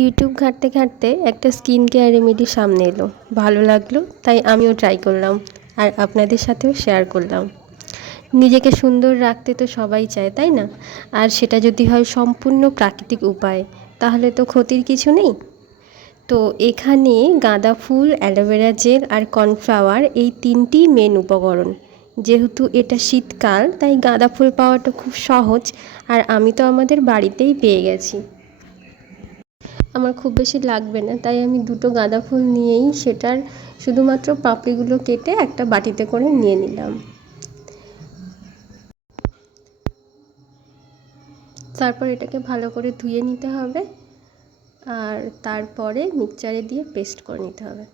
YouTube ঘাঁটতে ঘাঁটতে একটা স্কিন কেয়ার রেমেডি সামনে এলো। ভালো লাগল, তাই আমিও ট্রাই করলাম আর আপনাদের সাথেও শেয়ার করলাম। নিজেকে সুন্দর রাখতে তো সবাই চায়, তাই না? আর সেটা যদি হয় সম্পূর্ণ প্রাকৃতিক উপায়, তাহলে তো ক্ষতির কিছু নেই। তো এখানে গাঁদা ফুল, অ্যালোভেরা জেল আর কর্নফ্লাওয়ার এই তিনটি মেন উপকরণ। যেহেতু এটা শীতকাল, তাই গাঁদা ফুল পাওয়াটা খুব সহজ আর আমি তো আমাদের বাড়িতেই পেয়ে গেছি। আমার খুব বেশি লাগবে না। তাই আমি দুটো গাঁদা ফুল নিয়েই সেটার শুধুমাত্র পাপড়িগুলো কেটে একটা বাটিতে করে নিয়ে নিলাম। তারপর এটাকে ভালো করে ধুয়ে নিতে হবে। আর তারপরে মিক্সচারে দিয়ে পেস্ট করে নিতে হবে।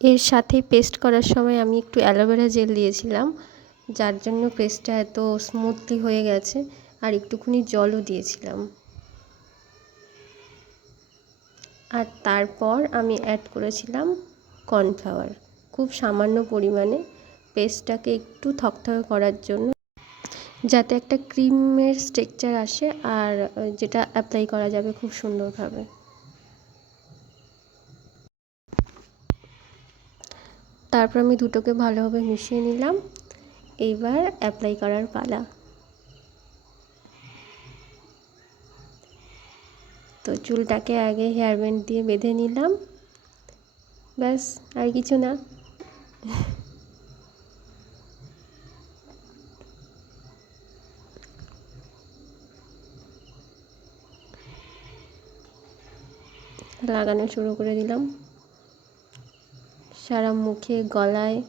এর সাথে পেস্ট করার সময় আমি একটু অ্যালোভেরা জেল দিয়েছিলাম, যার জন্য পেস্টটা এত স্মুথলি হয়ে গেছে, আর একটুখানি জলও দিয়েছিলাম। আর তারপর আমি অ্যাড করেছিলাম কর্নফ্লাওয়ার খুব সামান্য পরিমাণে পেস্টটাকে একটু থকথকে করার জন্য, যাতে একটা ক্রিমের স্ট্রেকচার আসে আর যেটা অ্যাপ্লাই করা যাবে খুব সুন্দরভাবে। তারপর আমি দুটোকে ভালোভাবে মিশিয়ে নিলাম। এইবার অ্যাপ্লাই করার পালা। তো চুলটাকে আগে হেয়ার ব্যান্ড দিয়ে বেঁধে নিলাম। ব্যাস, আর কিছু না। লাগানো শুরু করে দিলাম। সারা মুখে গলায়।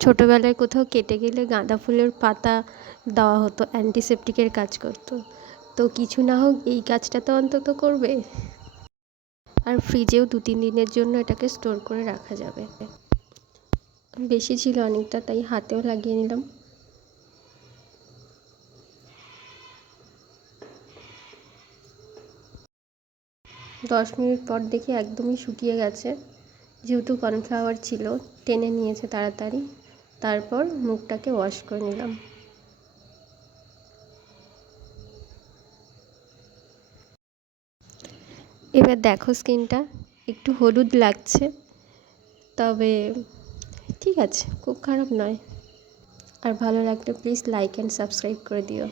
ছোটোবেলায় কোথাও কেটে গেলে গাঁদা ফুলের পাতা দেওয়া হতো অ্যান্টিসেপটিকের কাজ করতো। তো কিছু না হোক, এই কাজটা তো অন্তত করবে। আর ফ্রিজেও দু তিন দিনের জন্য এটাকে স্টোর করে রাখা যাবে। বেশি ছিল অনেকটা, তাই হাতেও লাগিয়ে নিলাম। দশ মিনিট পর দেখি একদমই শুকিয়ে গেছে। যেহেতু কর্নফ্লাওয়ার ছিল, টেনে নিয়েছে তাড়াতাড়ি। তারপর মুখটাকে ওয়াশ করে নিলাম। এবার দেখো স্কিনটা, একটু হলুদ লাগছে। তবে ঠিক আছে, খুব খারাপ নয়। আর ভালো লাগলে প্লিজ লাইক অ্যান্ড সাবস্ক্রাইব করে দিও।